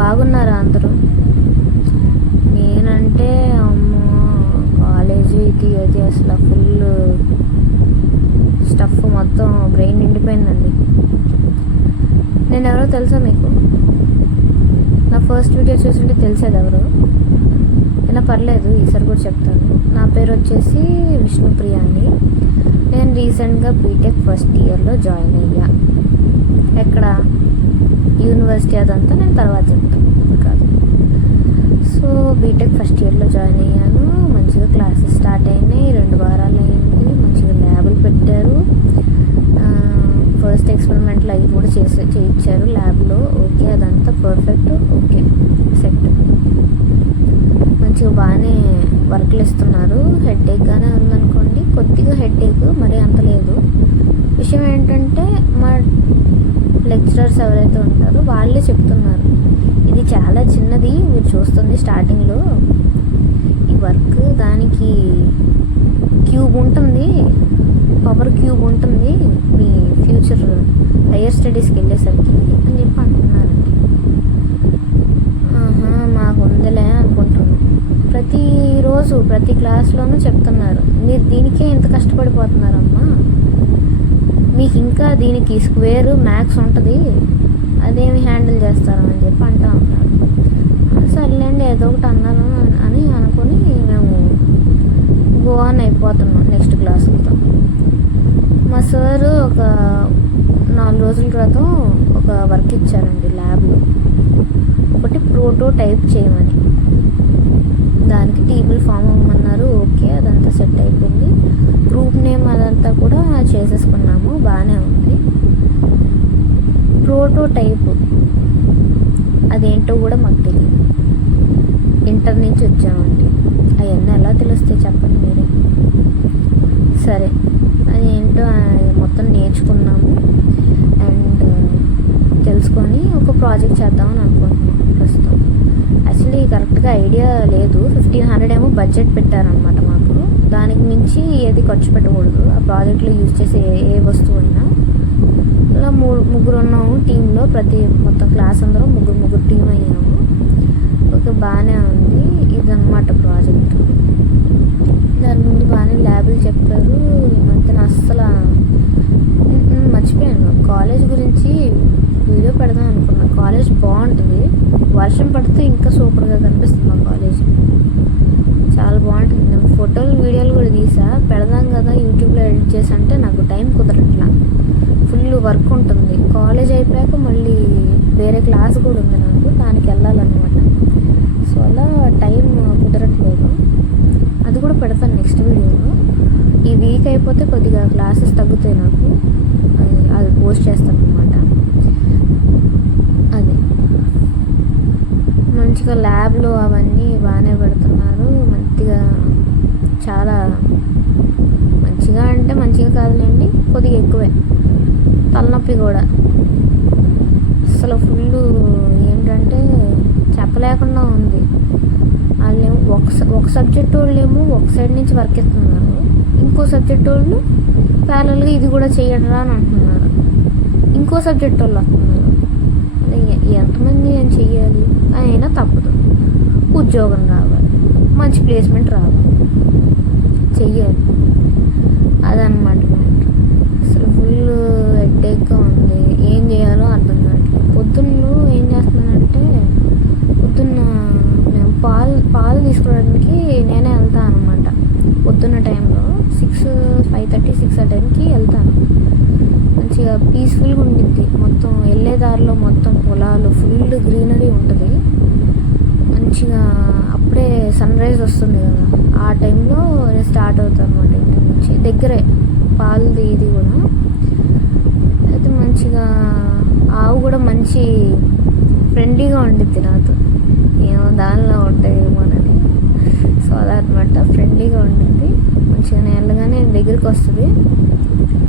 బాగున్నారా అందరూ? నేనంటే అమ్మో కాలేజీ ఇది అది అసలు ఫుల్ స్టఫ్ మొత్తం బ్రెయిన్ నిండిపోయిందండి. నేను ఎవరో తెలుసా మీకు? నా ఫస్ట్ వీడియో చూస్తుంటే తెలిసేది ఎవరు అయినా పర్లేదు, ఈసారి కూడా చెప్తాను. నా పేరు వచ్చేసి విష్ణుప్రియ అని. నేను రీసెంట్గా బీటెక్ ఫస్ట్ ఇయర్లో జాయిన్ అయ్యా. ఎక్కడ యూనివర్సిటీ అదంతా నేను తర్వాత చెప్తాను కాదు. సో బీటెక్ ఫస్ట్ ఇయర్లో జాయిన్ అయ్యాను. మంచిగా క్లాసెస్ స్టార్ట్ అయినాయి. 2 వారాలు అయింది. మంచిగా ల్యాబులు పెట్టారు. ఫస్ట్ ఎక్స్పెరిమెంట్లు అవి కూడా చేయించారు ల్యాబ్లో. ఓకే, అదంతా పర్ఫెక్ట్. Okay, set. మంచిగా బాగానే వర్క్లు ఇస్తున్నారు. హెడ్ఏక్గానే ఉందనుకోండి, కొద్దిగా హెడ్ఏక్, మరీ అంత లేదు. విషయం ఏంటంటే మా లెక్చరర్స్ ఎవరైతే ఉంటారో వాళ్ళే చెప్తున్నారు, ఇది చాలా చిన్నది మీరు చూస్తుంది స్టార్టింగ్లో ఈ వర్క్, దానికి క్యూబ్ ఉంటుంది, పవర్ క్యూబ్ ఉంటుంది మీ ఫ్యూచర్ హైయర్ స్టడీస్కి వెళ్ళేసరికి అని చెప్పి అంటున్నారండి. మాకు ఉందిలే అనుకుంటున్నాను. ప్రతిరోజు ప్రతి క్లాస్లోనూ చెప్తున్నారు, మీరు దీనికే ఇంత కష్టపడిపోతున్నారమ్మా, మీకు ఇంకా దీనికి స్క్వేర్ మ్యాథ్స్ ఉంటుంది, అదేమి హ్యాండిల్ చేస్తారా అని చెప్పి అంటూ ఉన్నారు. సర్లేండి ఏదో ఒకటి అన్నాను అని అనుకుని మేము గో ఆన్ అయిపోతున్నాం నెక్స్ట్ క్లాసులతో. మా సారు ఒక 4 రోజుల క్రితం ఒక వర్క్ ఇచ్చారండి ల్యాబ్లో. ఒకటి ప్రోటోటైప్ చేయమని, దానికి టేబుల్ ఫామ్ అవ్వమన్నారు. ఓకే, అదంతా సెట్ అయిపోయింది. గ్రూప్ నేమ్ అదంతా కూడా చేసేసుకున్నాము, బాగానే ఉంది. ప్రోటోటైప్ అదేంటో కూడా మాకు తెలియదు. ఇంటర్ నుంచి వచ్చామండి, అవన్నీ ఎలా తెలుస్తాయి చెప్పండి మీరే. సరే, అదేంటో మొత్తం నేర్చుకున్నాము అండ్ తెలుసుకొని ఒక ప్రాజెక్ట్ చేద్దామని అనుకుంటున్నాం ప్రస్తుతం. యాక్చువల్లీ కరెక్ట్గా ఐడియా లేదు. 1500 ఏమో బడ్జెట్ పెట్టారనమాట మాకు. దానికి మించి ఏది ఖర్చు పెట్టకూడదు ఆ ప్రాజెక్ట్లో యూజ్ చేసే ఏ వస్తువు అయినా. అలా ముగ్గురు ఉన్నాము టీంలో, మొత్తం క్లాస్ అందరూ ముగ్గురు టీం అయ్యాము. ఓకే, బాగానే ఉంది. ఇదన్నమాట ప్రాజెక్ట్. దాని ముందు బాగానే ల్యాబులు చెప్పారు. ఈ మధ్యన అస్సలు మర్చిపోయాను కాలేజ్ గురించి వీడియో పెడదాం అనుకున్నా. కాలేజ్ బాగుంటుంది, వర్షం పడితే ఇంకా సూపర్గా కనిపిస్తుంది మా కాలేజ్, చాలా బాగుంటుంది. నేను ఫోటోలు వీడియోలు కూడా తీసా, పెడదాం కదా యూట్యూబ్లో ఎడిట్ చేసి అంటే నాకు టైం కుదరట్లా, ఫుల్ వర్క్ ఉంటుంది. కాలేజ్ అయిపోయాక మళ్ళీ వేరే క్లాస్ కూడా ఉంది నాకు, దానికి వెళ్ళాలన్నమాట. సో అలా టైం కుదరట్లేదు. అది కూడా పెడతాను నెక్స్ట్ వీడియోలో. ఈ వీక్ అయిపోతే కొద్దిగా క్లాసెస్ తగ్గుతాయి నాకు, అది పోస్ట్ చేస్తాను అనమాట. అది మంచిగా ల్యాబ్లో అవన్నీ బాగానే పెడుతున్నారు. చాలా మంచిగా అంటే మంచిగా కాదులేండి, కొద్దిగా ఎక్కువే. తలనొప్పి కూడా అసలు ఫుల్ ఏంటంటే చెప్పలేకుండా ఉంది. వాళ్ళేమో ఒక సబ్జెక్ట్ వాళ్ళు ఏమో ఒక సైడ్ నుంచి వర్క్ ఇస్తున్నారు, ఇంకో సబ్జెక్ట్ వాళ్ళు ప్యారల్గా ఇది కూడా చేయడరా అని అంటున్నారు. ఇంకో సబ్జెక్ట్ వాళ్ళు వస్తున్నారు. ఎంతమంది ఏం చెయ్యాలి? అయినా తప్పదు, ఉద్యోగం రావాలి, మంచి ప్లేస్మెంట్ రావాలి, చెయ్యాలి. అదనమాట మ్యాటర్. అసలు ఫుల్ హెడ్ఏక్గా ఉంది, ఏం చేయాలో అర్థం కావట్లేదు. పొద్దున్న ఏం చేస్తున్నానంటే, పొద్దున్న మేము పాలు తీసుకోవడానికి నేనే వెళ్తాను అనమాట. పొద్దున్న టైంలో 5:30, 6 ఆ టైంకి వెళ్తాను. మంచిగా పీస్ఫుల్గా ఉండిద్ది. మొత్తం వెళ్ళే దారిలో మొత్తం పొలాలు, ఫుల్ గ్రీనరీ ఉంటుంది. మంచిగా అప్పుడే సన్ రైజ్ వస్తుంది కదా, ఆ టైంలో నేను స్టార్ట్ అవుతాను అనమాట. ఇంటి నుంచి దగ్గరే పాలది ఇది కూడా. అయితే మంచిగా ఆవు కూడా మంచి ఫ్రెండ్లీగా ఉండిద్ది నాతో, ఏమో దానిలో ఉంటాయేమోనని. సో అలా అనమాట, ఫ్రెండ్లీగా ఉండిద్ది. మంచిగా నేలగానే దగ్గరికి వస్తుంది.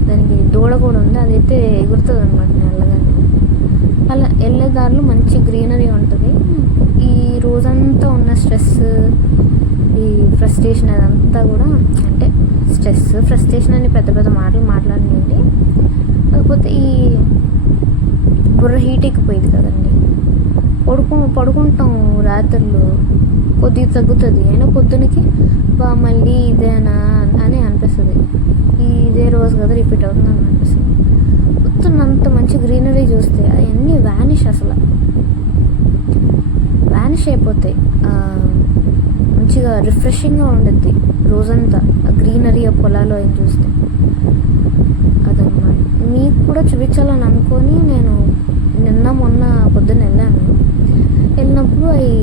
దానికి దూడ కూడా ఉంది, అదైతే ఎగురుతుంది అనమాట నేలగానే. అలా వెళ్ళే దారిలో మంచి గ్రీనరీ ఉంటుంది. ఈ రోజంతా ఉన్న స్ట్రెస్, ఈ ఫ్రస్ట్రేషన్ అదంతా కూడా, అంటే స్ట్రెస్ ఫ్రస్ట్రేషన్ అని పెద్ద పెద్ద మాటలు మాట్లాడినండి. కాకపోతే ఈ బుర్ర హీట్ ఎక్కిపోయింది కదండి, పడుకుంటాం రాత్రులు, కొద్దిగా తగ్గుతుంది. అయినా పొద్దునకి మళ్ళీ ఇదేనా అని అనిపిస్తుంది. ఇదే రోజు కదా రిపీట్ అవుతుందని అనిపిస్తుంది. పొద్దున్నంత మంచి గ్రీనరీ చూస్తే అవన్నీ అసలు వ్యానిష్ అయిపోతాయి. మంచిగా రిఫ్రెషింగ్గా ఉండుద్ది రోజంతా ఆ గ్రీనరీ, ఆ పొలాలు అవి చూస్తే. అదనమాట మీకు కూడా చూపించాలని అనుకొని నేను మొన్న పొద్దున్న వెళ్ళినప్పుడు అవి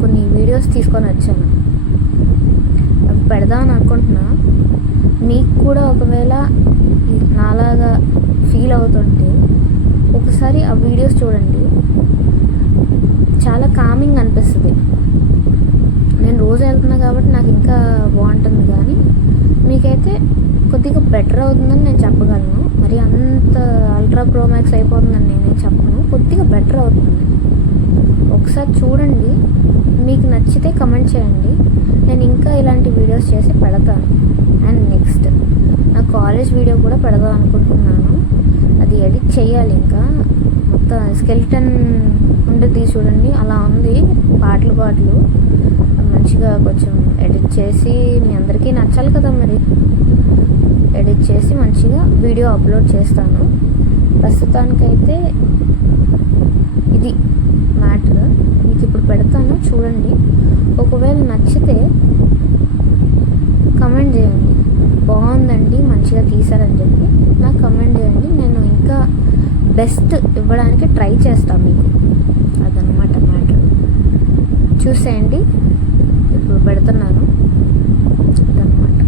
కొన్ని వీడియోస్ తీసుకొని వచ్చాను. అవి పెడదామని అనుకుంటున్నా. మీకు కూడా ఒకవేళ నాలాగా ఫీల్ అవుతుంటే ఒకసారి ఆ వీడియోస్ చూడండి. చాలా కామింగ్ అనిపిస్తుంది. నేను రోజు వెళ్తున్నా కాబట్టి నాకు ఇంకా బాగుంటుంది, కానీ మీకైతే కొద్దిగా బెటర్ అవుతుందని నేను చెప్పగలను. మరి అంత అల్ట్రా ప్రోమాక్స్ అయిపోతుందని నేనేం చెప్పను. కొద్దిగా బెటర్ అవుతుంది. ఒకసారి చూడండి, మీకు నచ్చితే కమెంట్ చేయండి. నేను ఇంకా ఇలాంటి వీడియోస్ చేసి పెడతాను. అండ్ నెక్స్ట్ నా కాలేజ్ వీడియో కూడా పెడదాం అనుకుంటున్నాను. అది ఎడిట్ చేయాలి. ఇంకా మొత్తం స్కెల్టన్ ఉంటుంది చూడండి, అలా ఉంది. పాటలు మంచిగా కొంచెం ఎడిట్ చేసి మీ అందరికీ నచ్చాలి కదా, మరి ఎడిట్ చేసి మంచిగా వీడియో అప్లోడ్ చేస్తాను. ప్రస్తుతానికైతే ఇది మ్యాటర్. మీకు ఇప్పుడు పెడతాను, చూడండి. ఒకవేళ నచ్చితే కమెంట్ చేయండి, బాగుందండి మంచిగా తీశారని చెప్పి నాకు కమెంట్ చేయండి. నేను ఇంకా బెస్ట్ ఇవ్వడానికి ట్రై చేస్తాను మీకు. అదనమాట మ్యాటర్. చూసేయండి, ఇప్పుడు పెడుతున్నాను. అదనమాట.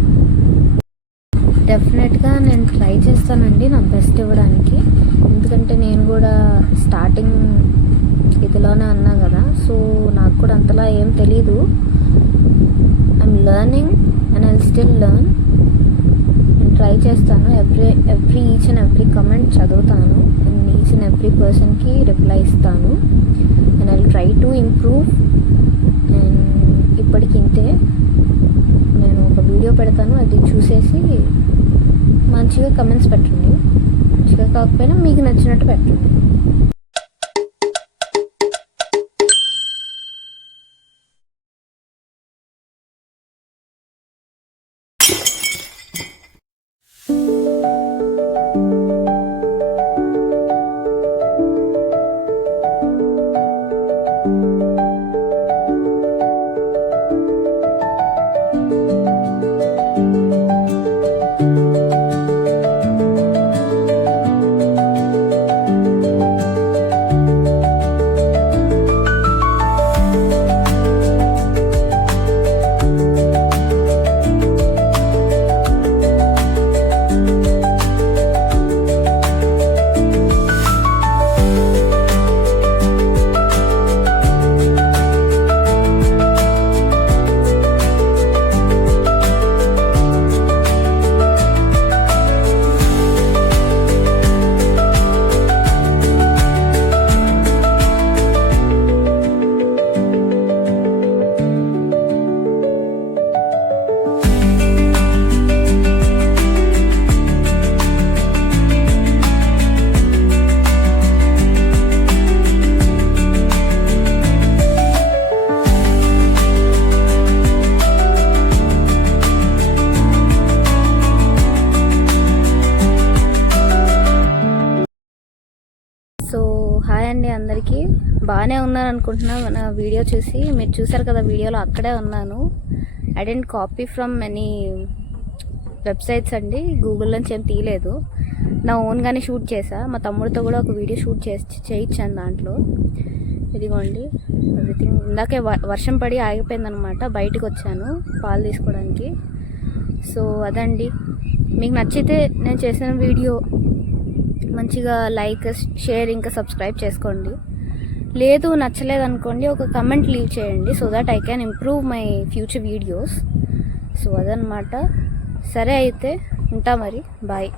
డెఫినెట్గా నేను ట్రై చేస్తానండి నా బెస్ట్ ఇవ్వడానికి. ఎందుకంటే నేను కూడా స్టార్టింగ్ ఇదిలోనే అన్నా కదా, సో నాకు కూడా అంతలా ఏం తెలీదు. I'm learning and I still learn. నేను ట్రై చేస్తాను. ఈచ్ అండ్ ఎవ్రీ కమెంట్ చదువుతాను. అండ్ ఈచ్ అండ్ ఎవ్రీ పర్సన్కి రిప్లై ఇస్తాను. And I try to improve. And ఇప్పటికి ఇంతే. నేను ఒక వీడియో పెడతాను, అది చూసేసి మంచిగా కమెంట్స్ పెట్టండి. మంచిగా కాకపోయినా మీకు నచ్చినట్టు పెట్టండి. హాయ్ అండి అందరికీ. బాగానే ఉన్నాను అనుకుంటున్నా. నా వీడియో చూసి మీరు చూసారు కదా, వీడియోలో అక్కడే ఉన్నాను. I didn't copy from any websites అండి, గూగుల్ నుంచి ఏం తీయలేదు. నా ఓన్గానే షూట్ చేశా. మా తమ్ముడితో కూడా ఒక వీడియో షూట్ చేయించాను దాంట్లో. ఇదిగోండి ఎవ్రీథింగ్. ఇందాకే వర్షం పడి ఆగిపోయిందనమాట. బయటకు వచ్చాను పాలు తీసుకోవడానికి. సో అదండి. మీకు నచ్చితే నేను చేసిన వీడియో మంచిగా లైక్, షేర్, ఇంకా సబ్స్క్రైబ్ చేసుకోండి. లేదు నచ్చలేదు అనుకోండి, ఒక కమెంట్ లీవ్ చేయండి, so that I can improve my future videos. So అదనమాట. సరే అయితే ఉంటా మరి. బాయ్.